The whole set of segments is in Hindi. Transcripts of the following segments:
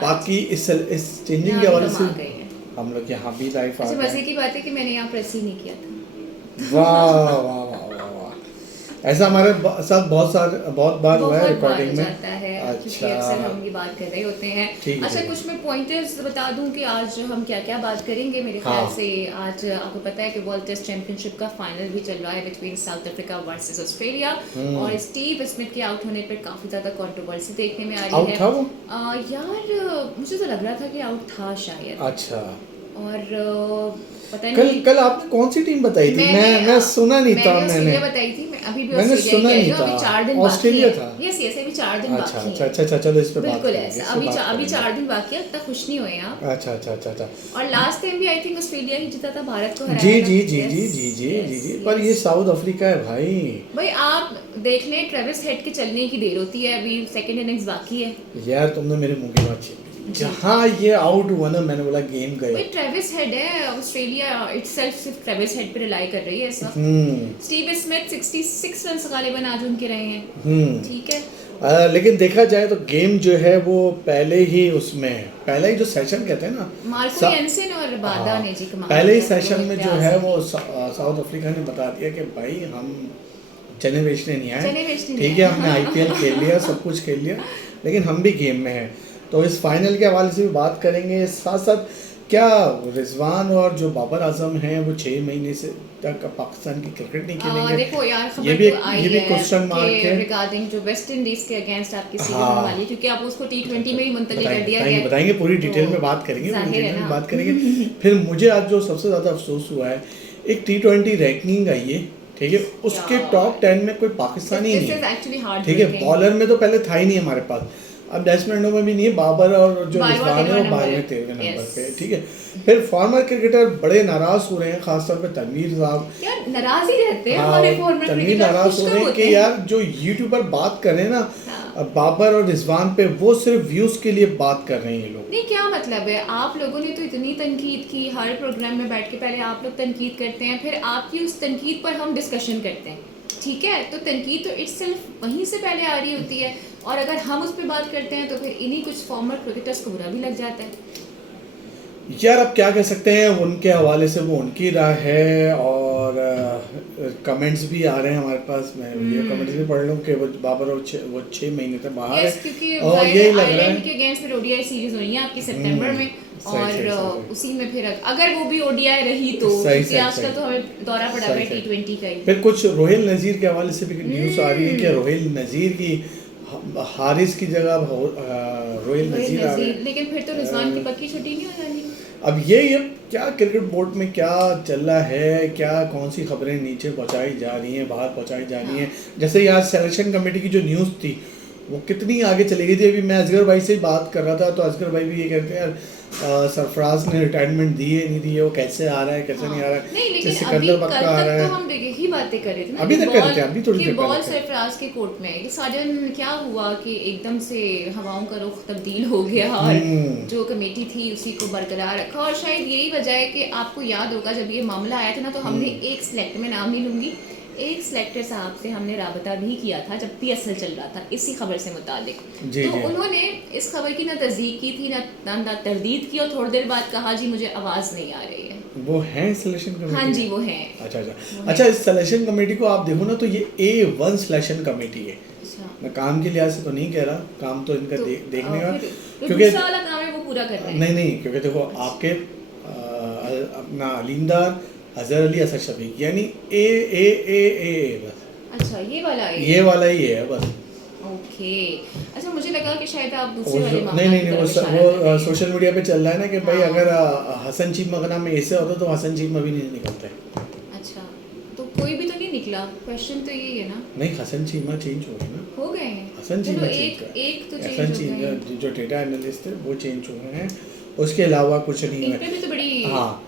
बाकी इस चेंजिंग के हवाले से हम लोग यहाँ भी लाइफ अच्छा मजे की बात है कि मैंने यहाँ प्रेस ही नहीं किया था। वाह वाह वाह वाह वाह, ऐसा हमारे साथ बहुत बार हुआ है रिकॉर्डिंग में। जाता है क्योंकि अक्सर हम ये बात कर रहे होते हैं। अच्छा कुछ मैं पॉइंटर्स बता दूं कि आज हम क्या क्या बात करेंगे। मेरे ख्याल से आज आपको पता है कि वर्ल्ड टेस्ट चैंपियनशिप का फाइनल भी चल रहा है between south Africa versus Australia और स्टीव स्मिथ के आउट होने पर काफी ज्यादा कंट्रोवर्सी देखने में आ रही है। यार मुझे तो लग रहा था कि आउट था शायद। अच्छा और पता नहीं कल आपने कौन सी टीम बताई थी? मैं सुना नहीं था। मैंने बताई थी। अभी भी मैंने सुना नहीं था। अभी 4 दिन ऑस्ट्रेलिया था। यस अभी 4 दिन बाकी है। अच्छा चलो इस पे बात बिल्कुल ऐसा। अभी 4 दिन बाकी है। इतना खुश नहीं हुए आप। अच्छा और लास्ट टाइम भी आई थिंक ऑस्ट्रेलिया ही जीता था, भारत को हराया। जी पर ये साउथ अफ्रीका है भाई आप देख लें ट्रेविस हेड के चलने की देर होती है। अभी सेकंड इनिंग्स बाकी है। यार तुमने मेरे मुंह की बात छीन ली। जहाँ ये आउट हुआ ना मैंने बोला गेम गए। भाई ट्रेविस हेड है। ऑस्ट्रेलिया इटसेल्फ सिर्फ ट्रेविस हेड पे रिलाई कर रही है इस वक्त। स्टीव स्मिथ 66 रन गालिबन आज उनके रहे हैं। ठीक है लेकिन देखा जाए तो गेम जो है वो पहले ही उसमें पहले ही जो सेशन कहते हैं ना मार्को येंसन और बादा ने जी कमाल पहले ही सेशन में जो है वो साउथ अफ्रीका ने बता दिया कि भाई हम चने बेचने नहीं आए। ठीक है हमने आईपीएल खेल लिया सब कुछ खेल लिया लेकिन हम भी गेम में हैं। तो इस फाइनल के हवाले से भी बात करेंगे। साथ साथ क्या रिजवान और जो बाबर आजम हैं वो 6 महीने से तक पाकिस्तान की क्रिकेट नहीं खेलेंगे। देखो यार ये भी क्वेश्चन मार्क है रिगार्डिंग जो वेस्ट इंडीज के अगेंस्ट आपकी सीरीज होने वाली है क्योंकि आप उसको टी20 में ही मुंतकिल कर दिया गया। बताएंगे पूरी डिटेल में बात करेंगे फिर मुझे आज जो सबसे ज़्यादा अफसोस हुआ है एक टी20 रैंकिंग आई है। ठीक है उसके टॉप 10 में कोई पाकिस्तानी नहीं है। ठीक है बॉलर में तो पहले था ही नहीं हमारे पास। अब बैट्समैनों में भी नहीं है बाबर और जो रिजवान है वो 12वें नंबर पे। ठीक है फिर फॉर्मर क्रिकेटर बड़े नाराज हो रहे हैं खासतौर पे तनवीर साहब। यार नाराज ही रहते हैं हमारे फॉर्मर तनवीर नाराज हो रहे हैं कि यार जो यूट्यूबर बात कर रहे हैं ना बाबर और रिजवान पे वो सिर्फ व्यूज के लिए बात कर रहे हैं ये लोग। नहीं क्या मतलब है आप लोगों ने तो इतनी तनकीद की हर प्रोग्राम में बैठ के पहले आप लोग तनकीद करते हैं फिर आपकी उस तनकीद पर हम डिस्कशन करते हैं। ठीक है तो तनकीद तो इटसेल्फ वहीं से पहले आ रही होती है और अगर हम उस पर बात करते हैं तो फिर इन्हीं कुछ फॉर्मर क्रिकेटर्स को बुरा भी लग जाता है। यार अब क्या कह सकते हैं उनके हवाले से वो उनकी राय है और कमेंट्स भी आ रहे हैं हमारे पास। मैं ये कमेंट्स भी पढ़ लूँ कि वो बाबर वो 6 महीने तक बाहर है और यही लग रहा है के अगेंस्ट फिर ओडीआई सीरीज हुई है आपकी सितंबर में और उसी में फिर अगर वो भी ओडीआई रही तो क्योंकि आजकल तो हमें दौरा पड़ा है टी20 का ही। फिर कुछ रोहिल नज़ीर के हवाले से भी न्यूज़ आ रही है कि रोहिल नज़ीर की हारिस की जगह रोहिल नज़ीर आ रहे हैं। लेकिन फिर तो रिजवान की पक्की छुट्टी नहीं हो जानी। अब ये क्या क्रिकेट बोर्ड में क्या चल रहा है क्या कौन सी खबरें नीचे पहुंचाई जा रही हैं बाहर पहुंचाई जा रही हैं। जैसे यार सिलेक्शन कमेटी की जो न्यूज़ थी वो कितनी आगे चली गई थी। अभी मैं असगर भाई से बात कर रहा था तो असगर भाई भी ये कहते हैं यार सरफराज ने रिटायरमेंट दी है नहीं दी है वो कैसे आ रहा है कैसे नहीं आ रहा है। सिकंदर पक्का आ रहा है। तो हम ही बातें कर रहे थे अभी तक करते हैं अभी थोड़ी देर बॉल सरफराज के कोर्ट में ये साजन क्या हुआ कि एकदम से हवाओं का रुख तब्दील हो गया और जो कमेटी थी उसी को बरकरार रखा और शायद यही वजह है कि आपको याद होगा जब ये मामला आया था ना तो हमने एक सिलेक्टर में नाम नहीं लूंगी एक सिलेक्टर साहब से हमने राबता भी किया था जब पीएसएल चल रहा था इसी खबर से मुतालिक। तो उन्होंने इस खबर की ना तस्दीक की थी ना तरदीद की और थोड़ी देर बाद कहा जी मुझे आवाज़ नहीं आ रही है। वो है सिलेक्शन कमेटी? हाँ जी वो है। अच्छा इस सिलेक्शन कमेटी को आप देखो ना तो ये A1 सिलेक्शन कमेटी है। मैं काम के लिहाज से तो नहीं कह रहा काम तो इनका देखने का क्योंकि वाला काम है वो पूरा कर रहे हैं। नहीं क्योंकि देखो आपके अपना अलीमदार अजहर अली असद शफीक यानी ए बस। अच्छा ये वाला ही है बस। ओके अच्छा मुझे लगा कि शायद आप दूसरे वाले नहीं वो सोशल मीडिया पे चल रहा है ना कि भाई अगर हसन चीमा का नाम ऐसे होता तो हसन चीमा भी नहीं निकलता है। अच्छा तो कोई भी तो नहीं निकला क्वेश्चन तो यही है ना। नहीं हसन चीमा चेंज हो गए ना हो गए हैं हसन चीमा एक तो चेंज हो गए जो डेटा एनालिस्ट थे वो चेंज हो गए हैं उसके अलावा कुछ नहीं है। भी तो बड़ी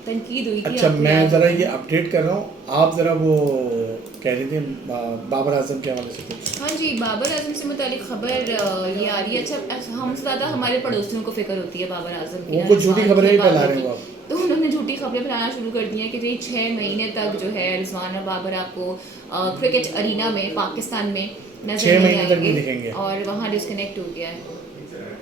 तनकीद हुई थी। अच्छा मैं ज़रा ये अपडेट कर रहा हूँ आप ज़रा वो कह रहे थे बाबर आजम के हवाले से कुछ। हाँ जी बाबर आजम से मुतालिक खबर ये आ रही है। अच्छा हम ज़्यादा हमारे पड़ोसियों को फिक्र होती है बाबर आजम की। वो कुछ झूठी खबरें ही फैला रहे हैं तो उन्होंने झूठी खबरें फैलाना शुरू कर दी हैं कि 6 महीने तक जो है रिजवान और बाबर आपको क्रिकेट अरीना में पाकिस्तान में नजर नहीं आएंगे और वहाँ डिस्कनेक्ट हो गया है।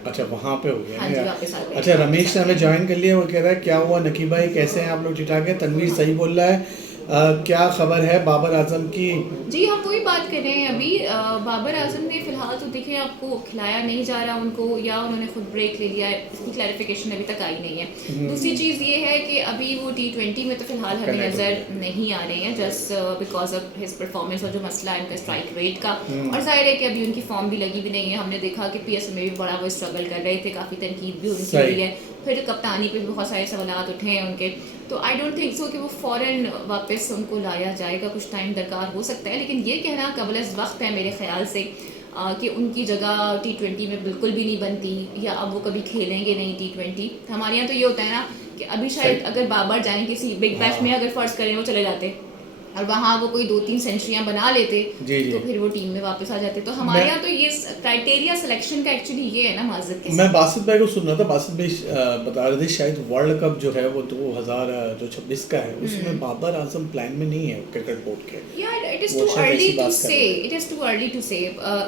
अच्छा वहाँ पे हो गया हाँ ना जी, यार। वापस आ गए। अच्छा रमेश ने हमें ज्वाइन कर लिया, वो कह रहा है क्या हुआ नकीब भाई, कैसे हैं आप लोग, ठीक ठाक है? तनवीर सही बोल रहा है। क्या खबर है बाबर आजम की? जी हम वही बात कर रहे हैं अभी। बाबर आजम ने फिलहाल तो देखिए आपको खिलाया नहीं जा रहा उनको, या उन्होंने खुद ब्रेक ले लिया है, इसकी क्लैरिफिकेशन अभी तक आई नहीं है। दूसरी चीज़ ये है कि अभी वो T20 में तो फिलहाल हमें Connect हो नज़र नहीं आ रहे हैं, just because of his performance और जो मसला है उनका स्ट्राइक रेट का। और जाहिर है कि अभी उनकी फॉर्म भी लगी भी नहीं है। हमने देखा कि PSL में भी बड़ा वो स्ट्रगल कर रहे थे, काफ़ी तनकीद भी उनकी सही। हुई है, फिर कप्तानी पे भी बहुत सारे सवालात उठे हैं उनके। तो आई डोंट थिंक सो कि वो फ़ौरन वापस उनको लाया जाएगा, कुछ टाइम दरकार हो सकता है। लेकिन ये कहना कबल अज़ वक्त है मेरे ख्याल से कि उनकी जगह T20 में बिल्कुल भी नहीं बनती, या अब वो कभी खेलेंगे नहीं T20। हमारे यहाँ तो ये होता है ना कि अभी शायद अगर बाबर जाएं किसी बिग बैश में, अगर फर्ज करें वो चले जाते और वहाँ वो कोई 2-3 सेंचुरियाँ बना लेते, जी जी। तो फिर वो टीम में वापस आ जाते। तो हमारे यहाँ तो ये क्राइटेरिया सिलेक्शन का एक्चुअली ये है ना माजिद के मैं बासित भाई को सुन रहा था, बासित भाई बता रहे थे शायद वर्ल्ड कप जो है वो 2026 का है, उसमें बाबर आजम प्लान में नहीं है क्रिकेट बोर्ड के। यार इट इज़ वो टू शायद अर्ली ऐसी टू बात कर से, रहे थे। It is too early to say.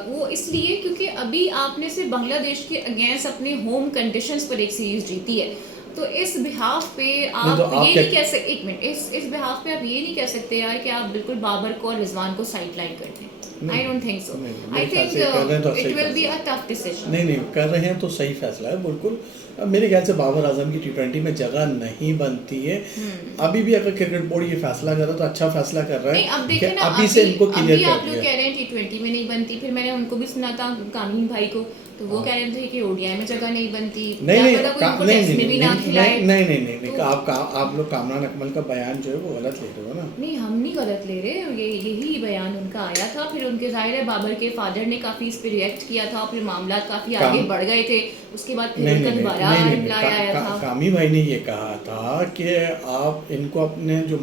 वो इसलिए क्योंकि अभी आपने सिर्फ बांग्लादेश के अगेंस्ट अपने होम कंडीशंस पर एक सीरीज जीती है। तो इस बिहाफ पे आप तो आप ये क्या- नहीं कह सकते, एक मिनट, इस बिहाफ पे आप ये नहीं कह सकते यार कि आप बिल्कुल बाबर को और रिजवान को साइड लाइन कर दें। I don't think so. नहीं, आई मेरे ख्याल थिंक से कर रहे हैं तो इट सही विल बी फैसला। A tough decision. नहीं नहीं कर रहे हैं तो सही फैसला है बिल्कुल। मेरे ख्याल से बाबर आजम की T20 में जगह नहीं बनती है। अभी भी अगर क्रिकेट बोर्ड ये फैसला कर रहा है तो अच्छा फैसला कर रहा नहीं अब है कि देखिए ना, अभी से इनको अभी क्लियर आप कर लोग दिया। कह रहे हैं T20 में नहीं बनती, फिर मैंने उनको भी सुना था कामिल भाई को, तो वो कह रहे थे कि ODI में जगह नहीं बनती, नहीं नहीं क्या पता कोई उनको नहीं टेस्ट में भी ना खिलाए। नहीं नहीं नहीं नहीं, तो- आप लोग कामरान अकमल का बयान जो है वो गलत ले रहे हो ना। नहीं हम नहीं गलत ले रहे, यही बयान उनका आया था। फिर उनके जाहिर है बाबर के फादर ने काफ़ी इस पर रिएक्ट किया था, फिर मामला काफ़ी आगे बढ़ गए थे। उसके बाद फिर उनका दोबारा रिप्लाई आया था। कामी भाई ने ये कहा था कि आप इनको अपने जो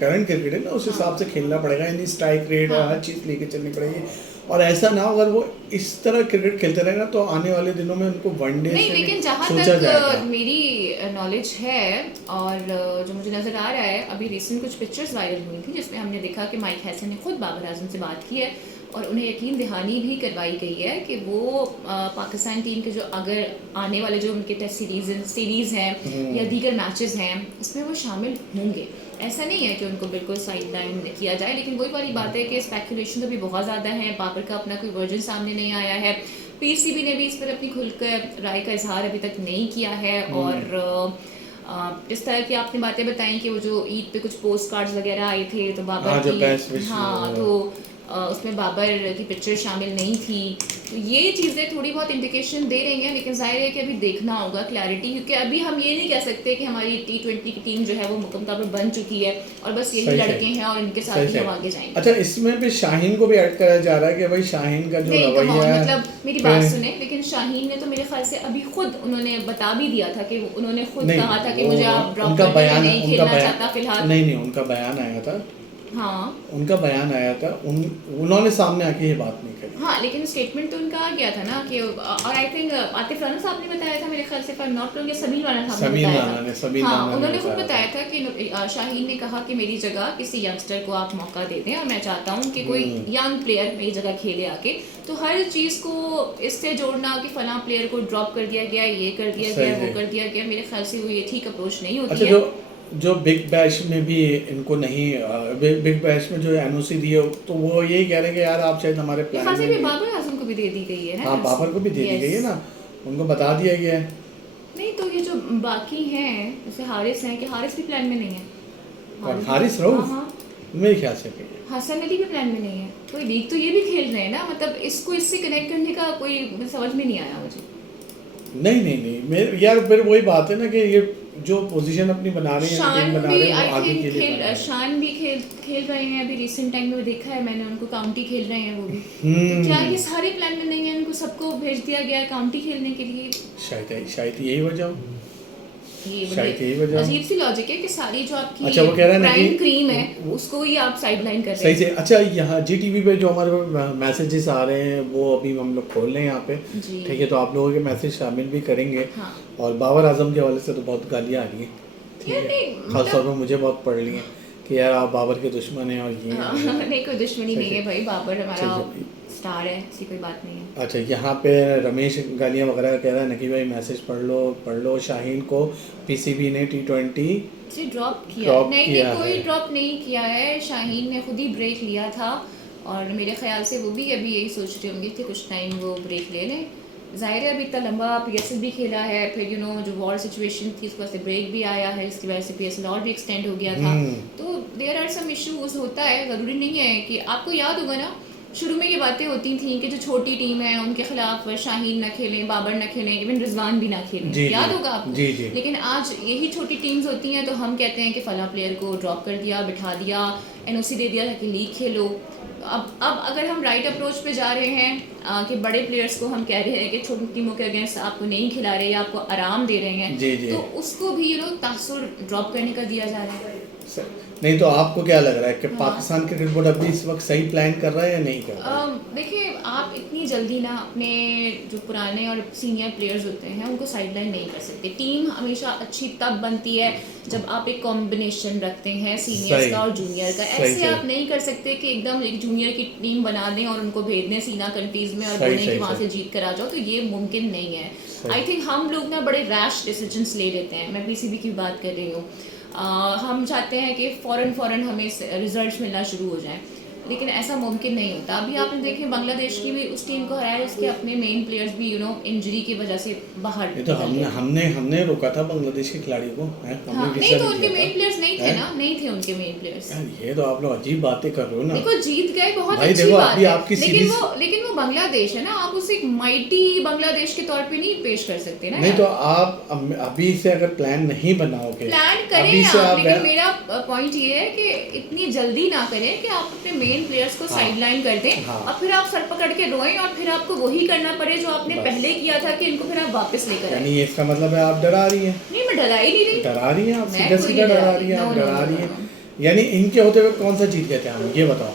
करंट क्रिकेट है ना उस हिसाब से खेलना पड़ेगा, यानी स्ट्राइक रेट और हर चीज़ लेके चलनी पड़ेगी। और ऐसा ना हो, अगर वो इस तरह क्रिकेट खेलते रहेगा तो आने वाले दिनों में उनको वनडे नहीं, से लेकिन जहाँ सोचा तक जाएगा। मेरी नॉलेज है और जो मुझे नज़र आ रहा है, अभी रिसेंट कुछ पिक्चर्स वायरल हुई थी जिसमें हमने देखा कि माइक हैसन ने खुद बाबर आजम से बात की है और उन्हें यकीन दहानी भी करवाई गई है कि वो पाकिस्तान टीम के जो अगर आने वाले जो उनके टेस्ट सीरीज़ हैं या दीगर मैचेस हैं उसमें वो शामिल होंगे। ऐसा नहीं है कि उनको बिल्कुल साइड लाइन किया जाए, लेकिन वही वाली बात है कि स्पेकुलेशन तो भी बहुत ज़्यादा है। बाबर का अपना कोई वर्जन सामने नहीं आया है, PCB ने भी इस पर अपनी खुलकर राय का इजहार अभी तक नहीं किया है। और इस तरह की आपने बातें बताई कि वो जो ईद पे कुछ पोस्ट कार्ड्स वगैरह आए थे तो बाबर की, हाँ तो उसमें बाबर की पिक्चर शामिल नहीं थी। तो ये चीज़ें थोड़ी बहुत इंडिकेशन दे रही हैं, लेकिन जाहिर है कि अभी देखना होगा क्लैरिटी, क्योंकि अभी हम ये नहीं कह सकते कि हमारी T20 की टीम जो है वो मुकम्मल तौर पर बन चुकी है और बस यही लड़के हैं और इनके साथ ही हम आगे जाएंगे। अच्छा इसमें भी शाहीन को भी ऐड कराया जा रहा है कि भाई शाहीन का जो रवैया है, मतलब मेरी बात सुने, लेकिन शाहीन ने तो मेरे ख्याल से अभी खुद उन्होंने बता भी दिया था कि उन्होंने खुद कहा था कि मुझे आप ड्रॉप कर दें, नहीं खेलना चाहता फिलहाल। नहीं उनका बयान आया था, हाँ उनका बयान आया था, उन्होंने सामने आके ये बात नहीं करी। हाँ लेकिन स्टेटमेंट तो उनका आ गया था ना कि, और आई थिंक आतिफ राना साहब ने बताया था मेरे ख्याल से, नॉट रॉन्ग, समीर राना साहब ने बताया था। हाँ उन्होंने खुद बताया था कि शाहीन ने कहा कि मेरी जगह किसी यंगस्टर को आप मौका दे दें और मैं चाहता हूँ कि कोई यंग प्लेयर मेरी जगह खेले आके। तो हर चीज़ को इससे जोड़ना कि फलां प्लेयर को ड्रॉप कर दिया गया, ये कर दिया गया, वो कर दिया गया, मेरे ख्याल से वो ये ठीक अप्रोच नहीं होती है। जो बिग बैश में भी इनको नहीं, बिग बैश में जो NOC दी है तो वो यही कह रहे हैं कि यार आप शायद हमारे प्लान में भी बाबर आजम को भी दे दी गई है ना। हाँ बाबर को भी दे दी गई है ना, उनको बता दिया गया है। नहीं तो ये जो बाकी हैं जैसे हारिस हैं, कि हारिस भी प्लान में नहीं है। और हारिस रऊफ मेरे ख्याल से हसन अली भी प्लान में नहीं है। कोई लीग तो ये भी खेल रहे हैं ना, मतलब इसको इससे कनेक्ट करने का कोई समझ में नहीं आया मुझे। नहीं मेरे यार फिर वही बात है ना कि ये जो पोजीशन अपनी बना रहे हैं, टीम बना रहे हैं, वो आगे के लिए शान भी खेल रहे हैं। अभी रिसेंट टाइम में देखा है मैंने उनको, काउंटी खेल रहे हैं वो भी। तो क्या ये सारे प्लान में नहीं है, इनको सबको भेज दिया गया काउंटी खेलने के लिए? शायद यही वजह, अजीब सी लॉजिक है कि सारी जो आपकी अच्छा वो कह रहा है ना कि क्रीम है उसको ही आप साइड लाइन कर रहे हैं। सही से। अच्छा यहाँ GTV पे जो हमारे मैसेजेस आ रहे हैं वो अभी हम लोग खोल रहे हैं यहाँ पे, ठीक है, तो आप लोगों के मैसेज शामिल भी करेंगे। हाँ। और बाबर आजम के हवाले से तो बहुत गालियाँ आ रही हैं, ठीक है, खासतौर पर मुझे बहुत पढ़ रही हैं कि यार आप बाबर के दुश्मन हैं और ये नहीं कोई दुश्मनी नहीं है भाई, बाबर हमारा स्टार है, ऐसी कोई बात नहीं है। अच्छा, यहाँ पे रमेश गालियाँ वगैरह कह रहा है नकी भाई मैसेज पढ़ लो, शाहीन को पीसीबी ने T20 से ड्रॉप किया नहीं, कोई ड्रॉप नहीं किया है, शाहीन ने खुद ही ब्रेक लिया था और मेरे ख्याल से वो भी अभी यही सोच रहे होंगे कि कुछ टाइम वो ब्रेक ले लें। ज़ाहिर है अभी इतना लंबा PSL भी खेला है, फिर जो वॉर सिचुएशन थी उसके बाद से ब्रेक भी आया है, इसकी वजह से PSL और भी एक्सटेंड हो गया था, तो देयर आर सम इश्यूज होता है। ज़रूरी नहीं है कि आपको याद होगा ना शुरू में ये बातें होती थी कि जो छोटी टीम है उनके खिलाफ शाहीन ना खेलें, बाबर ना खेलें, इवन रिजवान भी ना खेलें, याद होगा आपको। लेकिन आज यही छोटी टीम्स होती हैं तो हम कहते हैं कि फला प्लेयर को ड्रॉप कर दिया, बिठा दिया, NOC दे दिया कि लीग खेलो। अब अगर हम राइट अप्रोच पे जा रहे हैं कि बड़े प्लेयर्स को हम कह रहे हैं कि छोटी टीमों के अगेंस्ट आपको नहीं खिला रहे या आपको आराम दे रहे हैं, तो उसको भी तासुर ड्रॉप करने का दिया जा रहा है। नहीं तो आपको क्या लग रहा है कि पाकिस्तान क्रिकेट बोर्ड अभी इस वक्त सही प्लान कर रहा है या नहीं कर रहा है? देखिए आप इतनी जल्दी ना अपने जो पुराने और सीनियर प्लेयर्स होते हैं उनको साइडलाइन नहीं कर सकते। टीम हमेशा अच्छी तब बनती है जब आप एक कॉम्बिनेशन रखते हैं सीनियर्स का और जूनियर का। ऐसे आप नहीं कर सकते कि एकदम एक जूनियर की टीम बना दें और उनको भेज दें सीना कंट्रीज में और बोलें कि वहाँ से जीत कर आ जाओ, तो ये मुमकिन नहीं है। आई थिंक हम लोग ना बड़े रैश डिसीजंस ले लेते हैं। मैं PCB की बात कर रही हूँ। हम चाहते हैं कि फ़ौरन हमें रिजल्ट्स मिलना शुरू हो जाएं, लेकिन ऐसा मुमकिन नहीं होता। अभी आपने देखें बांग्लादेश की भी उस टीम को हराया, उसके अपने मेन प्लेयर्स भी इंजरी की वजह से बाहर। ये तो हमने रोका था बांग्लादेश के खिलाड़ियों को। नहीं तो उनके मेन प्लेयर्स नहीं थे ना, नहीं थे उनके मेन प्लेयर्स। ये तो आप लोग अजीब बातें कर रहे हो ना। देखो जीत गए, बहुत अच्छी बात है, लेकिन वो बांग्लादेश है ना, आप उसे एक माइटी बांग्लादेश के तौर पे नहीं पेश कर सकते ना। नहीं तो आप अभी से अगर प्लान नहीं बनाओगे, प्लान करें आप, लेकिन मेरा पॉइंट ये है कि इतनी जल्दी ना करें कि आप अपने मेन प्लेयर्स को साइडलाइन कर दें और फिर आप सर पकड़ के रोएं और फिर आपको वही करना पड़े जो आपने पहले किया था कि इनको फिर आप वापस लेकर आए। यानी इसका मतलब है आप डरा रही हैं? नहीं, मैं डरा ही नहीं रही। डरा रही हैं आप, सीधा डरा रही हैं, आप डरा रही हैं। यानी इनके होते हुए कौन सा जीत गए थे हम, ये बताओ।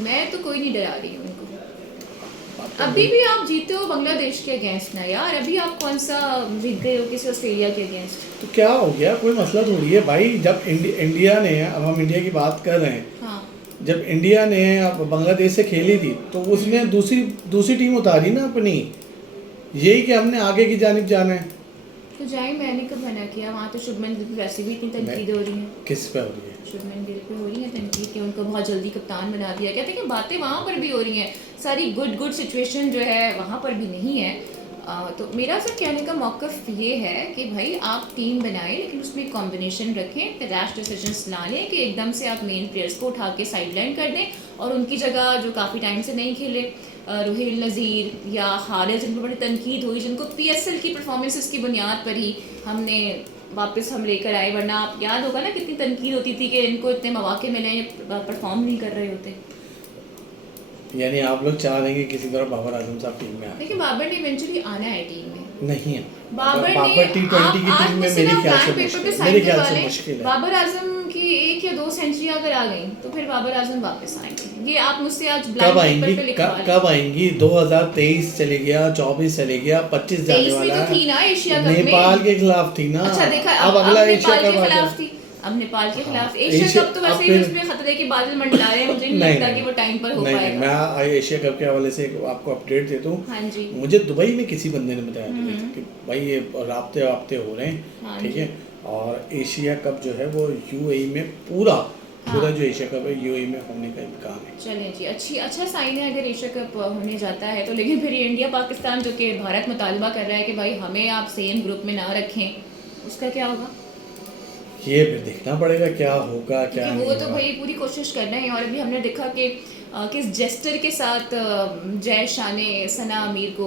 मैं तो कोई नहीं डरा रही हूँ इनको। अभी भी आप जीते हो बांग्लादेश के अगेंस्ट ना यार, अभी आप कौन सा जीत गए हो किसी ऑस्ट्रेलिया के अगेंस्ट? तो क्या हो गया, कोई मसला थोड़ी है भाई। जब इंडिया ने, अब हम इंडिया की बात कर रहे हैं, जब इंडिया ने बांग्लादेश से खेली थी तो उसने दूसरी टीम उतारी ना अपनी, यही कि हमने आगे की जानिब जाना है। तो जाए, मैंने कब मना किया? वहाँ तो शुभमन गिल पे वैसे भी इतनी तनकीद हो रही है। किस पे हो रही है? शुभमन गिल पे हो रही है तनकीद कि उनको बहुत जल्दी कप्तान बना दिया। कहते हैं कि बातें वहाँ पर भी हो रही हैं, सारी गुड सिचुएशन जो है वहाँ पर भी नहीं है। तो मेरा सिर्फ कहने का मौक़िफ़ ये है कि भाई आप टीम बनाएं, लेकिन उसमें कॉम्बिनेशन रखें, तो रैश डिसीजंस ना लें कि एकदम से आप मेन प्लेयर्स को उठा के साइडलाइन कर दें और उनकी जगह जो काफ़ी टाइम से नहीं खेले रुहेल नज़ीर या हारिस, जिन पर बड़ी तनकीद हुई, जिनको PSL की परफॉर्मेंसेस की बुनियाद पर ही हमने वापस हम लेकर आए, वरना आप याद होगा ना कितनी तनकीद होती थी कि इनको इतने मौके मिले, परफॉर्म नहीं कर रहे होते। यानी आप लोग चाह रहे हैं कि किसी तरह बाबर आजम साहब टीम में आए? देखिए बाबर ने इवेंचुअली आना है टीम में। नहीं है बाबर T20 की टीम में मेरे ख्याल से मुश्किल है। बाबर आजम की 1 या 2 सेंचुरी अगर आ गई तो फिर बाबर आजम वापस आएंगे। ये आप मुझसे आज कब आएंगी? 2023 चले गया, 24 चले गया, 25 जाने वाला है। तो थी ना एशिया कप में, नेपाल के खिलाफ थी ना। अच्छा देखा, अब अगला एशिया कप आ थी, अब नेपाल के खिलाफ। एशिया कप तो वैसे ही उसमें खतरे के बादल मंडरा रहे हैं, मुझे नहीं लगता कि वो टाइम पर हो पाएगा। मैं एशिया कप के हवाले से आपको अपडेट देता हूँ। हाँ जी, मुझे दुबई में किसी बंदे ने बताया था कि भाई ये राब्ते हो रहे हैं, ठीक है, और एशिया कप जो है वो UAE में पूरा जो एशिया कप है UAE में होने का इम्कान है। चलें जी, अच्छा साइन है अगर एशिया कप होने जाता है तो। लेकिन फिर इंडिया पाकिस्तान जो कि भारत मुतालबा कर रहा है कि भाई हमें आप सेम ग्रुप में ना रखें, उसका क्या होगा? ये फिर देखना पड़ेगा क्या होगा क्या नहीं। वो तो भाई पूरी कोशिश कर रहे हैं। और अभी हमने देखा कि किस जेस्टर के साथ जय शाह ने सना अमीर को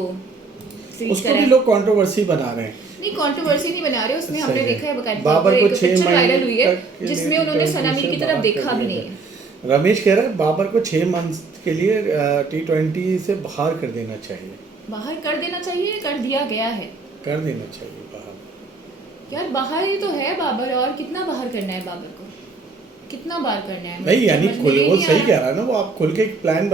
उसको भी लोग कंट्रोवर्सी बना रहे हैं। नहीं, कंट्रोवर्सी नहीं बना रहे, उसमें हमने देखा है बकायदा बाबर को 6 महीने वायरल हुई है जिसमें उन्होंने सना अमीर की तरफ देखा भी नहीं है। रमेश कह रहा है बाबर को 6 मंथ के लिए T20 से बाहर कर देना चाहिए। बाहर कर देना चाहिए, कर दिया गया है। कर देना चाहिए बाहर। यार बाहर ही तो है बाबर, और कितना बाहर करना है बाबर को, कितना बार करना है? नहीं यानी खुल, वो सही कह रहा है ना, वो आप खुल के प्लान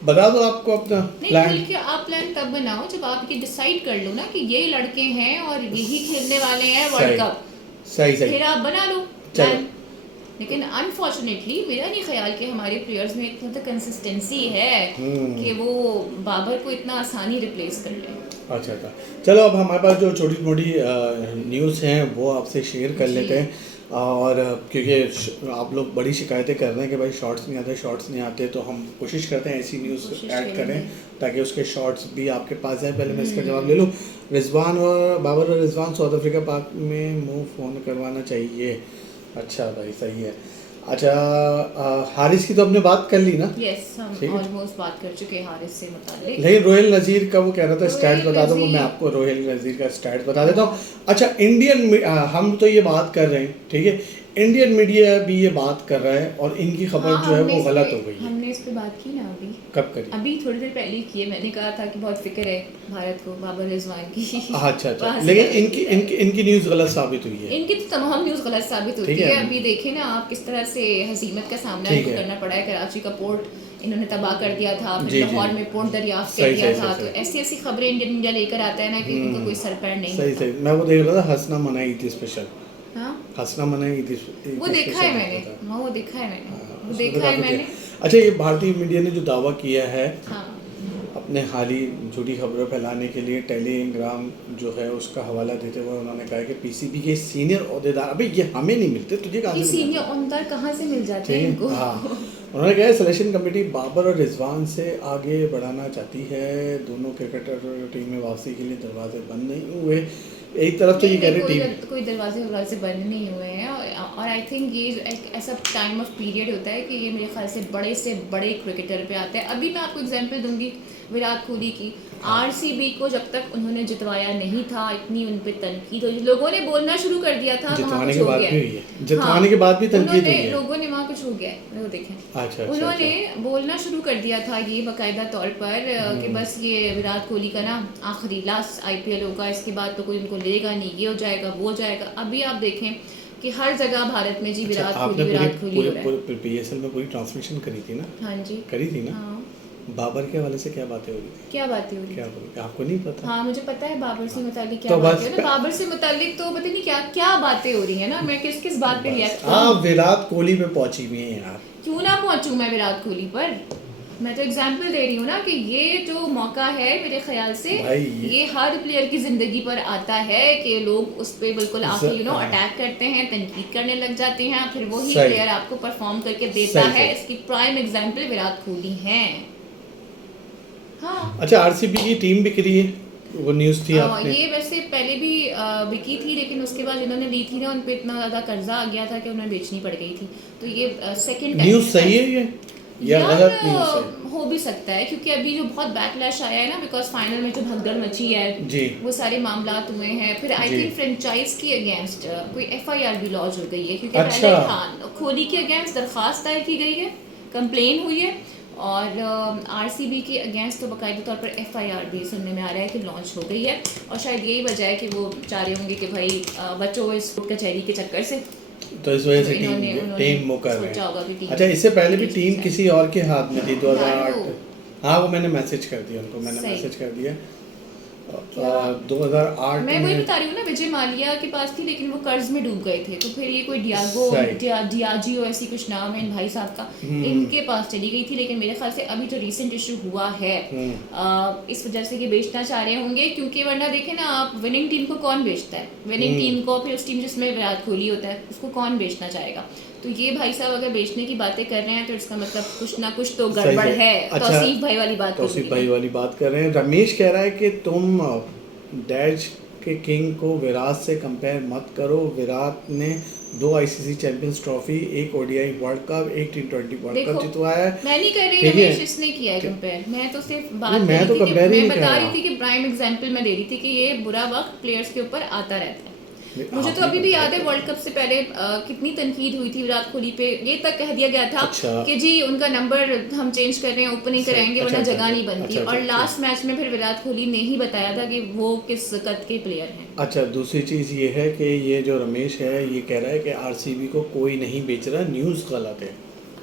बता दो आपको अपना प्लान। नहीं, आप प्लान तब बनाओ जब आप ये डिसाइड कर लो ना कि ये लड़के हैं और यही खेलने वाले हैं वर्ल्ड कप। सही फिर आप बना लो। चलो लेकिन अनफॉर्चुनेटली मेरा नहीं ख्याल कि हमारे प्लेयर्स में इतना तो कंसिस्टेंसी है कि वो बाबर को इतना आसानी रिप्लेस कर लें। अच्छा अच्छा, चलो अब हमारे पास जो छोटी मोटी न्यूज़ हैं वो आपसे शेयर कर लेते हैं। और क्योंकि आप लोग बड़ी शिकायतें कर रहे हैं कि भाई शॉर्ट्स नहीं आते, तो हम कोशिश करते हैं ऐसी न्यूज़ ऐड करें ताकि उसके शॉर्ट्स भी आपके पास जाए। पहले मैं इसका जवाब ले लूँ। बाबर और रिजवान साउथ अफ्रीका पाक में मूव फ़ोन करवाना चाहिए। अच्छा भाई सही है। अच्छा हारिस की तो हमने बात कर ली ना? यस, हम ऑलमोस्ट बात कर चुके हैं हारिस से मुताल्लिक। लेकिन रोहिल नज़ीर का वो कह रहा था स्टैट्स बता दो, मैं आपको रोहिल नज़ीर का स्टैट्स बता देता हूँ। अच्छा हम तो ये बात कर रहे हैं, ठीक है, इंडियन मीडिया भी ये बात कर रहा है और इनकी खबर जो है वो गलत हो गई है। हमने इस पे बात की ना अभी। कब करी? अभी थोड़ी देर पहले की है। मैंने कहा था कि बहुत फिक्र है भारत को बाबर रिजवान की। अच्छा अच्छा, लेकिन इनकी न्यूज़ गलत साबित हुई है। इनकी तो तमाम न्यूज़ गलत साबित होती है। अभी देखें ना आप किस तरह से हजीमत का सामना करना पड़ा है। कराची का पोर्ट इन्होंने तबाह कर दिया था, फिर लाहौर में पोर्ट दरियाफ्त कर दिया था। तो ऐसी ऐसी खबरें इंडियन मीडिया लेकर आता है ना कि उनका कोई सर पैर नहीं। सही मैं वो देख रहा था, हंसना मनाई थी स्पेशल। हाँ, हंसना मनाई थी वो देखा है मैंने। वो देखा है मैंने। अच्छा, ये भारतीय मीडिया ने जो दावा किया है हाँ, अपने हाल ही झूठी खबरें फैलाने के लिए टेलीग्राम जो है उसका हवाला देते हुए उन्होंने कहा कि पीसीबी के सीनियर ओहदेदार, अबे ये हमें नहीं मिलते, तुझे कहाँ से सीनियर ओहदेदार कहाँ से मिल जाते हैं इनको? हाँ, उन्होंने कहा सिलेक्शन कमेटी बाबर और रिजवान से आगे बढ़ाना चाहती है। दोनों क्रिकेटर टीम में वापसी के लिए दरवाजे बंद नहीं हुए। एक तरफ तो ये कह रहे टीम कोई दरवाजे बंद नहीं हुए हैं। और आई थिंक ये एक ऐसा टाइम ऑफ पीरियड होता है कि ये मेरे ख्याल से बड़े क्रिकेटर पे आता है। अभी मैं आपको एग्जांपल दूंगी विराट कोहली की। आरसीबी को जब तक उन्होंने जितवाया नहीं था, इतनी उन पे तनकीद हुई, लोगों ने बोलना शुरू कर दिया था जितवाने के बाद भी हुई है। जितवाने के बाद भी तनकीद हुई है। लोगों ने वहाँ कुछ हो गया है, वो देखें। अच्छा, उन्होंने बोलना शुरू कर दिया था ये बाकायदा तौर पर कि बस ये विराट कोहली का ना आखिरी लास्ट आईपीएल होगा, इसके बाद तो कोई उनको लेगा नहीं, ये हो जाएगा वो हो जाएगा। अभी आप देखें कि हर जगह भारत में जी विराट कोहली पीएसएल में पूरी ट्रांसमिशन करी थी ना? हाँ जी, करी थी ना। बाबर के हवाले से क्या बातें हो रही थी? क्या बातें हो रही क्या आपको नहीं पता? हाँ, मुझे पता है बाबर से मुतालिक क्या बातें हो रही है। बाबर से मुतालिक तो पता नहीं क्या बातें हो रही है ना। मैं किस बात पे रिएक्ट करूं? आप विराट कोहली पे पहुंची हुई हैं यार। क्यों ना पहुंचूं मैं विराट कोहली पर? मैं तो एग्जाम्पल दे रही हूँ ना कि ये जो मौका है मेरे ख्याल से ये हर प्लेयर की जिंदगी पर आता है कि लोग उस पर बिल्कुल आके अटैक करते हैं, तनकीद करने लग जाते हैं, फिर वही प्लेयर आपको परफॉर्म करके देता है। इसकी प्राइम एग्जाम्पल विराट कोहली है। हाँ। अच्छा, आरसीबी की टीम बिक रही है, वो न्यूज़ थी आपने? ये वैसे पहले भी बिकी थी, लेकिन उसके बाद इन्होंने ली थी ना, उन पे इतना ज़्यादा कर्जा आ गया था कि उन्हें बेचनी पड़ गई थी। तो ये सेकंड न्यूज़ सही है ये या गलत न्यूज़ है? हो भी सकता है क्योंकि अभी जो बहुत बैकलैश आया है ना, बिकॉज फाइनल में जो भगदड़ मची है जी, वो सारे मामला हुए हैं। फिर आई थिंक फ्रेंचाइज की अगेंस्ट कोई एफआईआर भी लॉन्च हो गई है क्योंकि पहले कोहली के अगेंस्ट दरख्वास्त दायर की गई है, कंप्लेन हुई है, और आरसीबी के अगेंस्ट तो बाकायदा तौर पर एफआईआर भी सुनने में आ रहा है कि लॉन्च हो गई है। और शायद यही वजह है कि वो चाह रहे होंगे कि भाई बच्चों इस कचहरी के चक्कर से, तो इस वजह से टीम मुकर रहे हैं। अच्छा, इससे पहले भी टीम किसी और के हाथ में थी 2008। हाँ, वो मैंने मैसेज कर दिया उनको, 2008 मैं वही बता रही हूँ ना, विजय माल्या के पास थी लेकिन वो कर्ज में डूब गए थे। तो फिर ये कोई डियाजियो ऐसी कुछ नाम है इन भाई साहब का, इनके पास चली गई थी। लेकिन मेरे ख्याल से अभी जो रिसेंट इशू हुआ है इस वजह से ये बेचना चाह रहे होंगे, क्योंकि वरना देखें ना आप, विनिंग टीम को कौन बेचता है? विनिंग टीम को, फिर उस टीम जिसमें विराट कोहली होता है, उसको कौन बेचना चाहेगा? तो ये भाई साहब अगर बेचने की बातें कर रहे हैं तो इसका मतलब कुछ ना कुछ तो गड़बड़ है। अच्छा, तौसीफ भाई वाली बात कर रहे हैं। रमेश कह रहा है कि तुम डैश के किंग को विराट से कंपेयर मत करो। विराट ने 2 ICC champions trophy, 1 ODI world cup, 1 T20 world cup जितवाया है। मैं नहीं कर रही रमेश, इसने किया है कंपेयर। मैं तो सिर्फ बात मैं बता रही थी कि प्राइम एग्जांपल मैं दे रही थी कि ये बुरा वक्त प्लेयर्स के ऊपर आता रहता है। मुझे तो अभी भी याद है वर्ल्ड कप से पहले कितनी तनकीद हुई थी विराट कोहली पे। ये तक कह दिया गया था कि जी उनका नंबर हम चेंज कर रहे हैं, ओपनिंग कराएंगे वरना जगह नहीं बनती। और लास्ट मैच में फिर विराट कोहली ने ही बताया था कि वो किस कद के प्लेयर हैं। अच्छा, दूसरी चीज़ ये है कि ये जो रमेश है ये कह रहा है कि आरसीबी को कोई नहीं बेच रहा, न्यूज़ गलत है।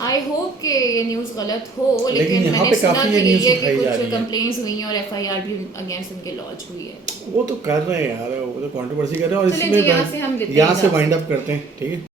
आई होप कि ये न्यूज़ गलत हो, लेकिन मैंने सुना कि ये कि कुछ कंप्लेंट्स हुई हैं और एफआईआर भी अगेंस्ट उनके लॉन्च हुई है। वो तो कर रहे हैं यार, वो तो कंट्रोवर्सी कर रहे हैं। और इसमें यहाँ से वाइंड अप करते हैं, ठीक है।